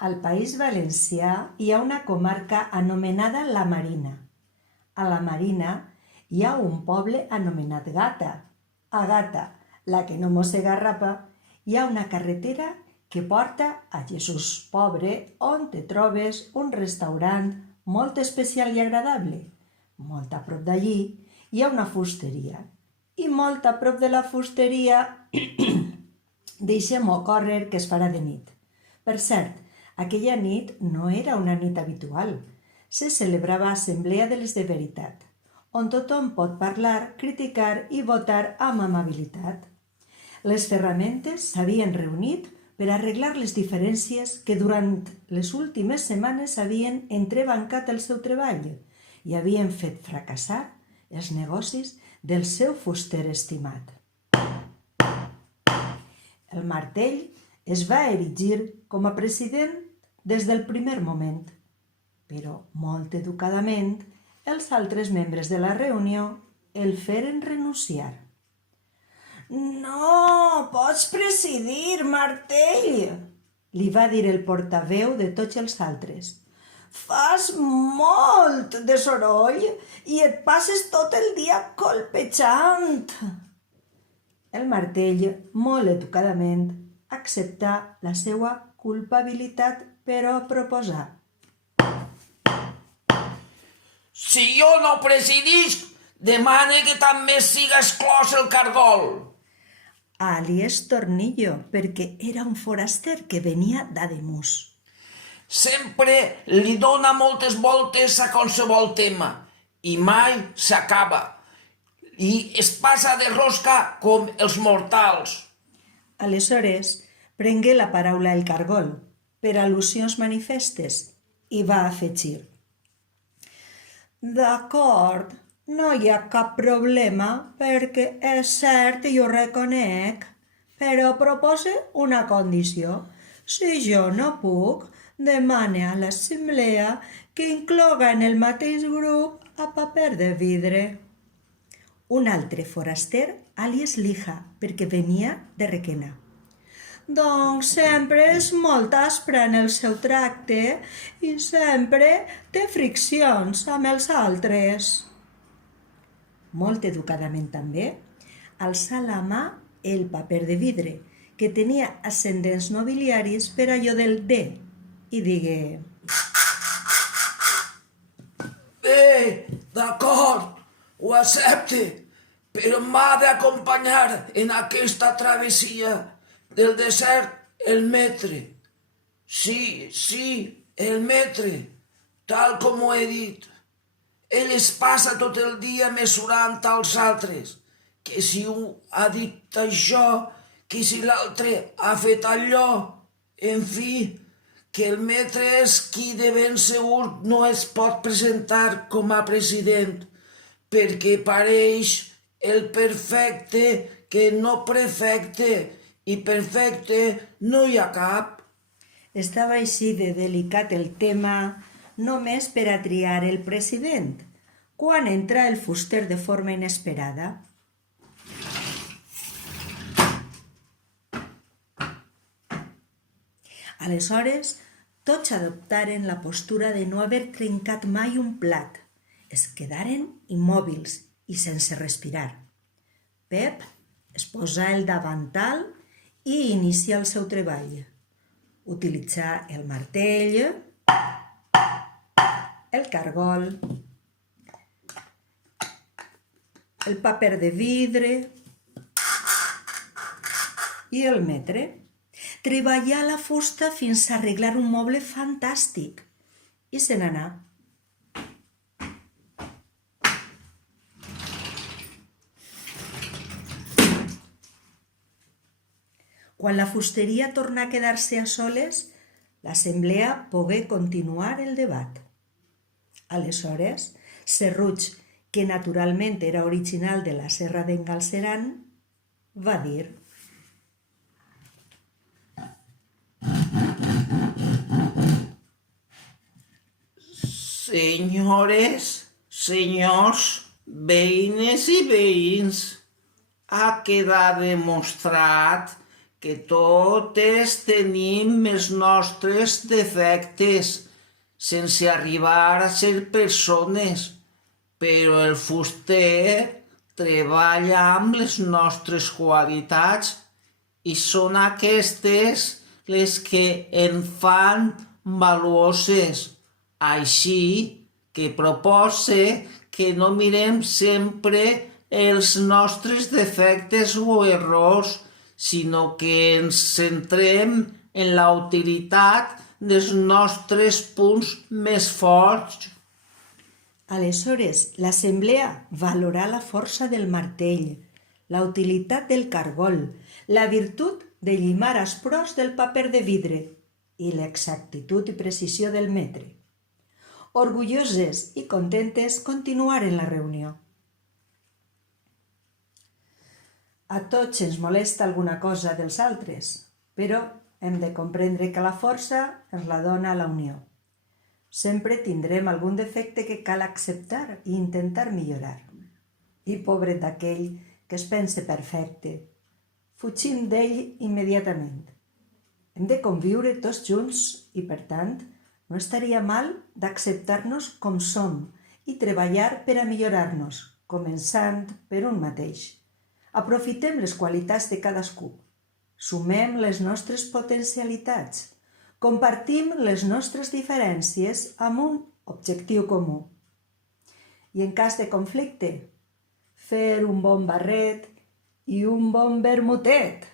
Al País Valencià hi ha una comarca anomenada La Marina. A La Marina hi ha un poble anomenat Gata. A Gata, la que no mossega rapa, hi ha una carretera que porta a Jesús Pobre, on te trobes un restaurant molt especial i agradable. Molt a prop d'allí hi ha una fusteria. I molt a prop de la fusteria deixem-ho córrer que es farà de nit. Per cert, aquella nit no era una nit habitual. Se celebrava Assemblea de les de Veritat, on tothom pot parlar, criticar i votar amb amabilitat. Les ferramentes s'havien reunit per arreglar les diferències que durant les últimes setmanes havien entrebancat el seu treball i havien fet fracassar els negocis del seu fuster estimat. El Martell es va erigir com a president des del primer moment, però molt educadament els altres membres de la reunió el feren renunciar. «No pots presidir, Martell!», li va dir el portaveu de tots els altres. «Fas molt de soroll i et passes tot el dia colpejant!» El Martell, molt educadament, acceptà la seva culpabilitat, però proposà. Si jo no presidisc, demane que també siga exclòs el cargol. Alies Tornillo, perquè era un foraster que venia d'Ademús. Sempre li dona moltes voltes a qualsevol tema i mai s'acaba. I es passa de rosca com els mortals. Aleshores, prengué la paraula el cargol, per al·lusions manifestes, i va afegir. «D'acord, no hi ha cap problema, perquè és cert i ho reconec, però propose una condició. Si jo no puc, demane a l'assemblea que incloga en el mateix grup a Paper de Vidre». Un altre foraster, àlies Lija, perquè venia de Requena. «Doncs sempre és molt aspre en el seu tracte i sempre té friccions amb els altres». Molt educadament també, alçà la mà el Paper de Vidre, que tenia ascendents nobiliaris per allò del D, i digué: Bé, d'acord, ho accepte, però m'ha d'acompanyar en aquesta travessia del desert el metre. Sí, el metre, tal com ho he dit. Ell es passa tot el dia mesurant als altres, que si un ha dit això, que si l'altre ha fet allò, en fi, que el metre és qui de ben segur no es pot presentar com a president, perquè pareix el perfecte que no prefecte, i perfecte no hi ha cap. Estava així de delicat el tema només per a triar el president, quan entra el fuster de forma inesperada. Aleshores, tots adoptaren la postura de no haver trencat mai un plat. Es quedaren immòbils i sense respirar. Pep es posà el davantal i inicià el seu treball. Utilitzà el martell, el cargol, el paper de vidre i el metre. Treballà la fusta fins a arreglar un moble fantàstic i se n'anà. Quan la fusteria tornà a quedar-se a soles, l'assemblea pogué continuar el debat. Aleshores, Serruig, que naturalment era original de la Serra d'en Galceran, va dir: Senyores, senyors, veïnes i veïns, ha quedat demostrat que totes tenim els nostres defectes, sense arribar a ser persones, però el fuster treballa amb les nostres qualitats i són aquestes les que en fan valuoses. Així que propose que no mirem sempre els nostres defectes o errors, sinó que ens centrem en la utilitat dels nostres punts més forts. Aleshores, l'assemblea valorà la força del martell, la utilitat del cargol, la virtut de llimar asprós del paper de vidre i l'exactitud i precisió del metre. Orgulloses i contentes continuaren la reunió. A tots ens molesta alguna cosa dels altres, però hem de comprendre que la força ens la dona la unió. Sempre tindrem algun defecte que cal acceptar i intentar millorar. I pobret d'aquell que es pense perfecte, fugim d'ell immediatament. Hem de conviure tots junts i, per tant, no estaria mal d'acceptar-nos com som i treballar per a millorar-nos, començant per un mateix. Aprofitem les qualitats de cadascú, sumem les nostres potencialitats, compartim les nostres diferències amb un objectiu comú. I en cas de conflicte, fer un bon barret i un bon vermutet.